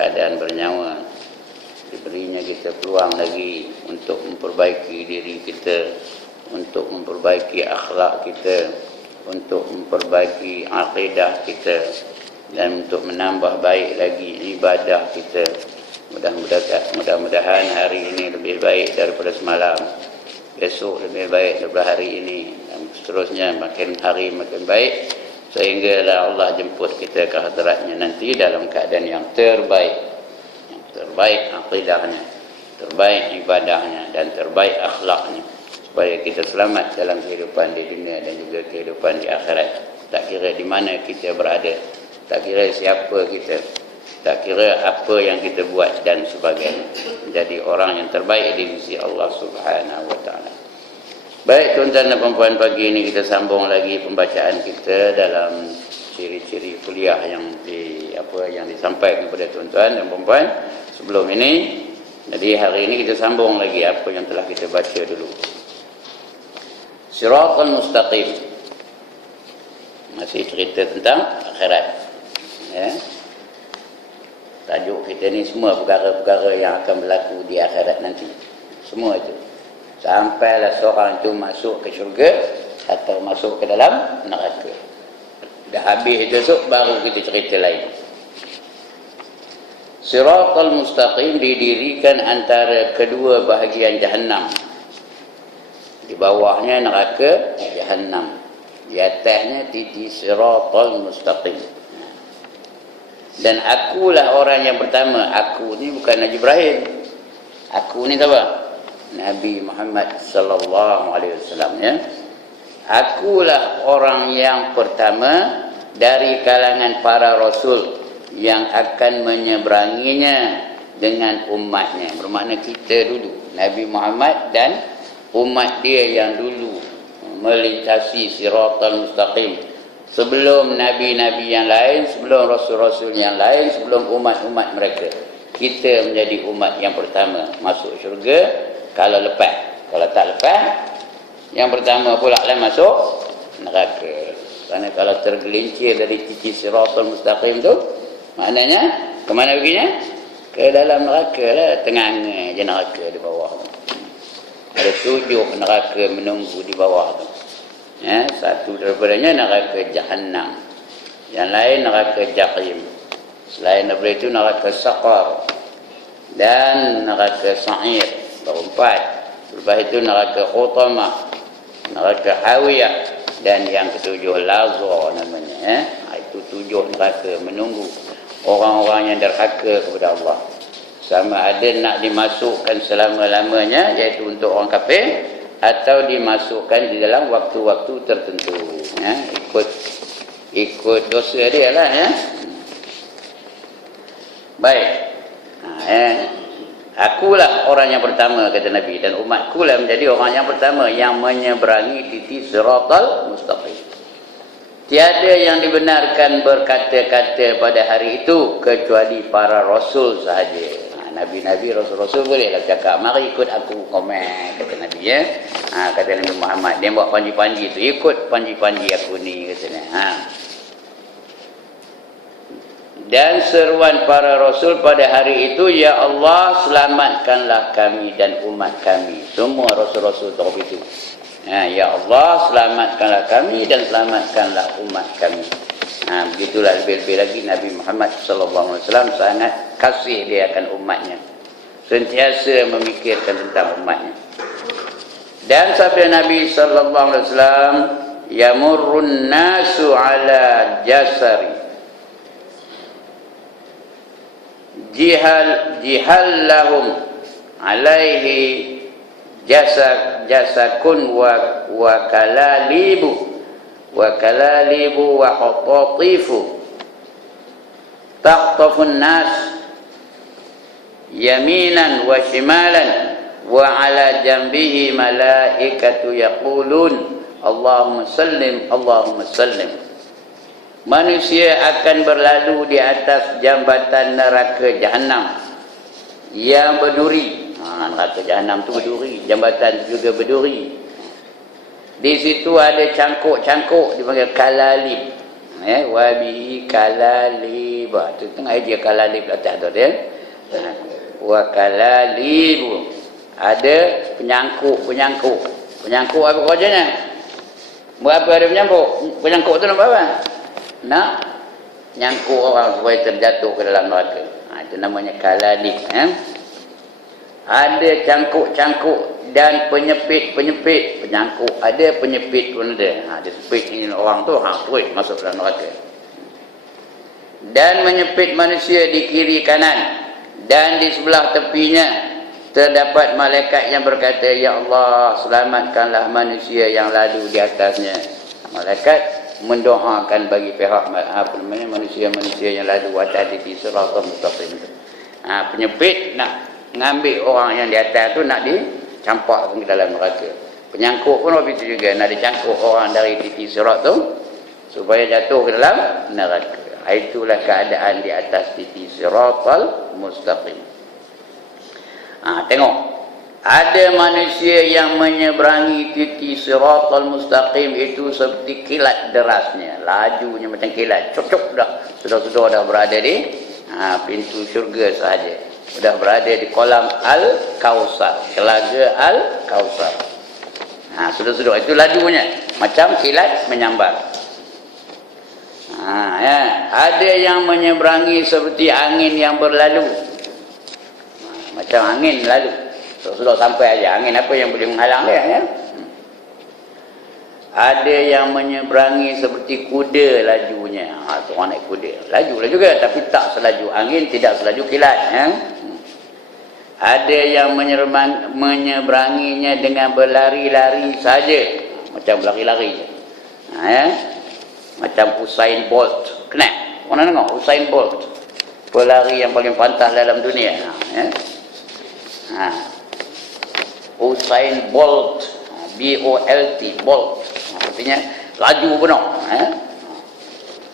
keadaan bernyawa, diberinya kita peluang lagi untuk memperbaiki diri kita, untuk memperbaiki akhlak kita, untuk memperbaiki akidah kita, dan untuk menambah baik lagi ibadah kita. Mudah-mudahan hari ini lebih baik daripada semalam, besok lebih baik daripada hari ini, dan seterusnya makin hari makin baik, sehinggalah Allah jemput kita ke hadiratnya nanti dalam keadaan yang terbaik. Yang terbaik akidahnya, terbaik ibadahnya, dan terbaik akhlaknya, supaya kita selamat dalam kehidupan di dunia dan juga kehidupan di akhirat. Tak kira di mana kita berada, tak kira siapa kita, tak kira apa yang kita buat dan sebagainya, menjadi orang yang terbaik di sisi Allah Subhanahu wa taala. Baik tuan-tuan dan puan-puan, pagi ini kita sambung lagi pembacaan kita dalam ciri-ciri kuliah yang disampaikan kepada tuan-tuan dan puan-puan sebelum ini. Jadi hari ini kita sambung lagi apa yang telah kita baca dulu. Siratal Mustaqim, masih cerita tentang akhirat, ya. Tajuk kita ni semua perkara-perkara yang akan berlaku di akhirat nanti, semua itu, sampailah seorang itu masuk ke syurga atau masuk ke dalam neraka. Dah habis besok baru kita cerita lain. Siratal Mustaqim didirikan antara kedua bahagian Jahannam. Di bawahnya neraka Jahannam, di atasnya titi Siratal Mustaqim. Dan akulah orang yang pertama. Aku ni bukan Nabi Ibrahim. Aku ni siapa? Nabi Muhammad sallallahu alaihi wasallam, ya. Akulah orang yang pertama dari kalangan para rasul yang akan menyeberanginya dengan umatnya. Bermakna kita dulu, Nabi Muhammad dan umat dia yang dulu melintasi Siratal Mustaqim. Sebelum nabi-nabi yang lain, sebelum rasul-rasul yang lain, sebelum umat-umat mereka, kita menjadi umat yang pertama masuk syurga. Kalau lepas, kalau tak lepas, yang pertama pula lah masuk neraka. Kerana kalau tergelincir dari titik Siratal Mustaqim tu, maknanya ke mana perginya? Ke dalam neraka lah. Tengah je neraka di bawah tu. Ada 7 neraka menunggu di bawah tu, ya. Satu daripadanya neraka Jahannam, yang lain neraka Jahim, selain daripada itu neraka Saqar dan neraka Sa'ir, baru 4. Lepas itu neraka Hutamah, neraka Hawiyah, dan yang ketujuh Lazar namanya, ya. Itu 7 neraka menunggu orang-orang yang derhaka kepada Allah. Sama ada nak dimasukkan selama-lamanya, iaitu untuk orang kafir, atau dimasukkan di dalam waktu-waktu tertentu, ya. Ikut dosa dia lah, ya. Baik, akulah orang yang pertama, kata Nabi, dan umatku lah menjadi orang yang pertama yang menyeberangi titik Siratal Mustaqim. Tiada yang dibenarkan berkata-kata pada hari itu kecuali para rasul sahaja. Nabi-nabi, rasul-rasul bolehlah cakap, mari ikut aku komen, kata Nabi, ya. Kata Nabi Muhammad, dia buat panji-panji tu, ikut panji-panji aku ni, katanya. Dan seruan para rasul pada hari itu, ya Allah, selamatkanlah kami dan umat kami. Semua rasul-rasul tahu itu. Ya Allah, selamatkanlah kami dan selamatkanlah umat kami. Begitulah, lebih-lebih lagi Nabi Muhammad SAW sangat kasih dia akan umatnya, sentiasa memikirkan tentang umatnya. Dan sabda Nabi SAW, yamurrun nasu ala jasari jihal lahum alaihi jasakun wa kalalibu wa khatatifu taqtafun nas yaminan wa shimalan wa ala jambihi malaikatu yaqulun Allahumma sallim Allahumma sallim. Manusia akan berlalu di atas jambatan neraka Jahannam yang berduri. Neraka Jahannam tu berduri, jambatan tu juga berduri. Di situ ada cangkuk-cangkuk dipanggil kalalib. Wa bihi kalalib. Tu tengah dia kalalib atas tu dia. Wa kalalib. Ada penyangkuk. Penyangkuk apa kerjanya? Berapa ada penyangkuk? Penyangkuk tu nak buat apa? Nak nyangkuk orang supaya terjatuh ke dalam neraka. Itu namanya kalalib. Ada cangkuk-cangkuk dan penyepit. Penyangkuk ada, penyepit pun ada. Dia sepit ini orang tu, terus masuk dalam neraka. Dan menyepit manusia di kiri kanan. Dan di sebelah tepinya terdapat malaikat yang berkata, Ya Allah, selamatkanlah manusia yang lalu di atasnya. Malaikat mendoakan bagi pihak manusia-manusia yang lalu atas di siratal mustaqim. Penyepit nak ngambil orang yang di atas tu, nak dicampak ke dalam neraka. Penyangkuk pun begitu juga, nak dicangkuk orang dari titi sirat tu supaya jatuh ke dalam neraka. Itulah keadaan di atas titi siratal mustaqim. Tengok, ada manusia yang menyeberangi titi siratal mustaqim itu seperti kilat derasnya, lajunya macam kilat, cocok dah, sudah dah berada di pintu syurga sahaja, sudah berada di kolam Al-Kausar, telaga Al-Kausar. Sudah itu lajunya macam kilat menyambar. Ada yang menyeberangi seperti angin yang berlalu, macam angin lalu. Sudah sampai aja, angin apa yang boleh menghalang dia, ya? Ada yang menyeberangi seperti kuda lajunya. Orang naik kuda, lajulah juga, tapi tak selaju angin, tidak selaju kilat, ya? Ada yang menyeberanginya dengan berlari-lari saja, macam berlari-lari, ya? Macam Usain Bolt. Kena? Mana tengok Usain Bolt, pelari yang paling pantas dalam dunia, ya? Usain Bolt, B-O-L-T, Bolt, artinya laju penuh,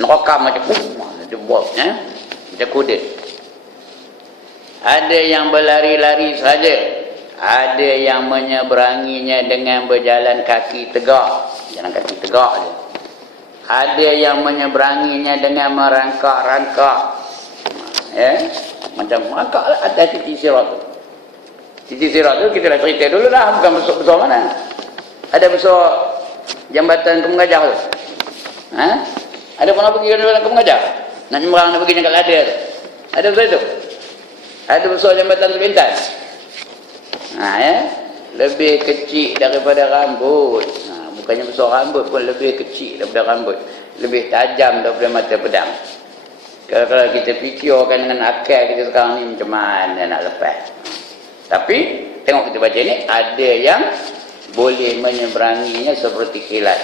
neraka macam itu Bolt, macam kuda. Ada yang berlari-lari saja, ada yang menyeberanginya dengan berjalan kaki tegak, jalan kaki tegak je. Ada yang menyeberanginya dengan merangkak-rangkak, macam merangkak lah atas titi sirat tu. Titi sirat tu kita dah cerita dulu dah, bukan besar mana. Ada besar jambatan Kemengajah tu. Ada pernah pergi ke jambatan Kemengajah? Nak nyeberang, nak pergi dekat Lada tu. Ada besar tu? Ada besar jambatan Terbintan. Lebih kecil daripada rambut. Bukannya besar rambut pun, lebih kecil daripada rambut. Lebih tajam daripada mata pedang. Kalau kita fikirkan dengan akal kita sekarang ni, macam mana nak lepas? Tapi tengok kita baca ni, ada yang boleh menyeberanginya seperti kilat,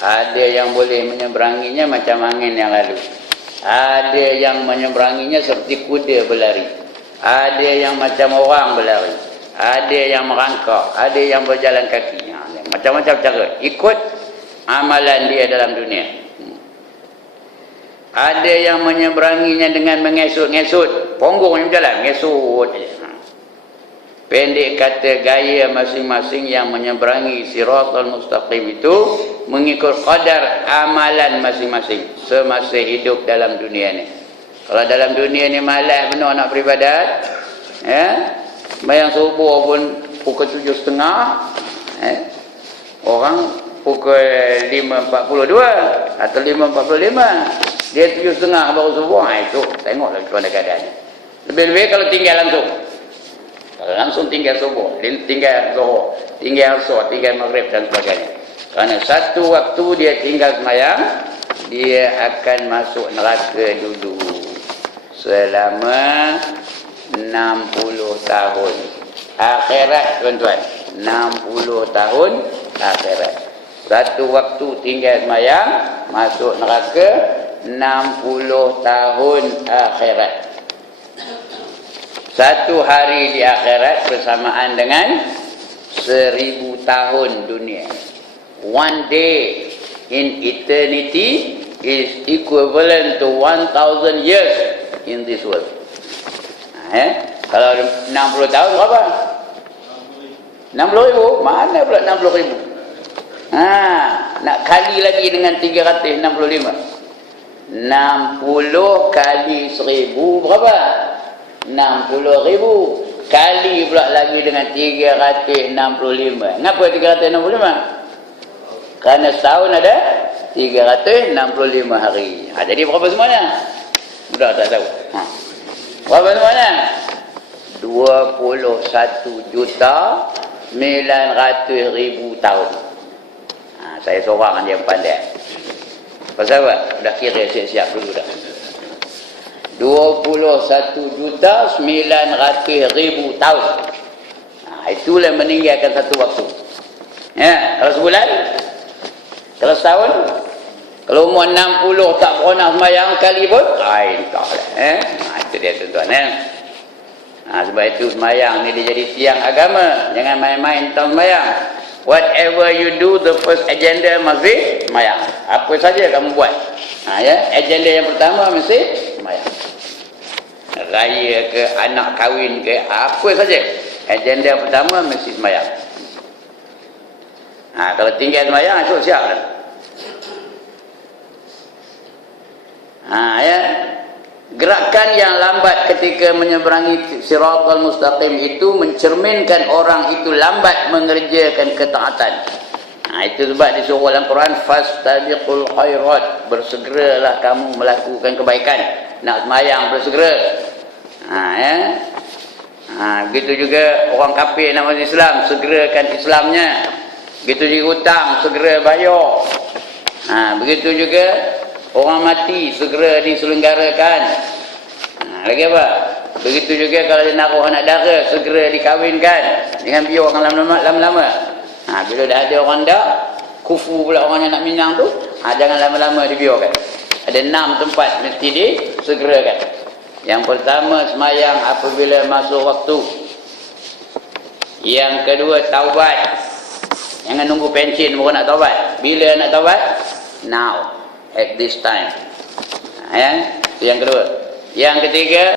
ada yang boleh menyeberanginya macam angin yang lalu, ada yang menyeberanginya seperti kuda berlari, ada yang macam orang berlari, ada yang merangkak, ada yang berjalan kaki. Macam-macam cara ikut amalan dia dalam dunia. Ada yang menyeberanginya dengan mengesut-ngesut, punggung yang berjalan, ngesut je. Pendek kata, gaya masing-masing yang menyeberangi siratal mustaqim itu mengikut qadar amalan masing-masing semasa hidup dalam dunia ni. Kalau dalam dunia ni malas benar nak beribadat, bayang subuh pun pukul 7.30, orang pukul 5.42 atau 5.45, dia 7.30 baru subuh. Itu tengoklah kepada keadaan. Lebih-lebih kalau tinggal langsung. Kalau langsung tinggal subuh, tinggal zuhur, tinggal asar, tinggal maghrib dan sebagainya. Kerana satu waktu dia tinggal sembahyang, dia akan masuk neraka dulu selama 60 tahun. Akhirat tuan-tuan, 60 tahun akhirat. Satu waktu tinggal sembahyang, masuk neraka 60 tahun akhirat. Satu hari di akhirat bersamaan dengan 1000 tahun dunia. One day in eternity is equivalent to 1000 years in this world. Kalau 60 tahun berapa? 60,000? Mana pula 60,000? Nak kali lagi dengan 365. 60 kali 1000 berapa? 60,000 kali pula lagi dengan 365. Kenapa 365? Kerana setahun ada 365 hari. Jadi berapa semuanya? Budak tak tahu. Berapa semuanya? 21,900,000 tahun. Saya seorang yang pandai. Pasal apa? Dah kira siap-siap dulu dah. 21,900,000 tahun. Itulah meninggalkan satu waktu. Ya, kalau sebulan? Kalau setahun? Kalau umur 60 tak pernah sembahyang kali pun? Entahlah. Itu dia tuan-tuan. Sebab itu sembahyang ni dia jadi tiang agama. Jangan main-main tentang sembahyang. Whatever you do, the first agenda must be sembahyang. Apa saja kamu buat. Agenda yang pertama mesti sembahyang. Raya ke, anak kahwin ke, apa saja. Agenda pertama mesti sembahyang. Kalau tinggal sembahyang, itu siap dah. Gerakan yang lambat ketika menyeberangi Siratal Mustaqim itu mencerminkan orang itu lambat mengerjakan ketaatan. Itu sebab disuruh dalam Quran, fastabiqul khairat, bersegeralah kamu melakukan kebaikan. Nak sembahyang bersegera. Begitu juga orang kafir nak masuk Islam, segerakan Islamnya. Begitu juga hutang, segera bayar. Begitu juga orang mati, segera diselenggarakan. Lagi apa? Begitu juga kalau dia naruh anak dara, segera dikahwinkan. Jangan biar orang lama-lama. Bila dah ada orang dak, kufu pula orang yang nak minang tu, jangan lama-lama dibiarkan. Ada 6 tempat mesti disegerakan. Yang pertama, semayang apabila masuk waktu. Yang kedua, taubat. Jangan nunggu pension baru nak taubat. Bila nak taubat? Now. At this time. Itu yang kedua. Yang ketiga,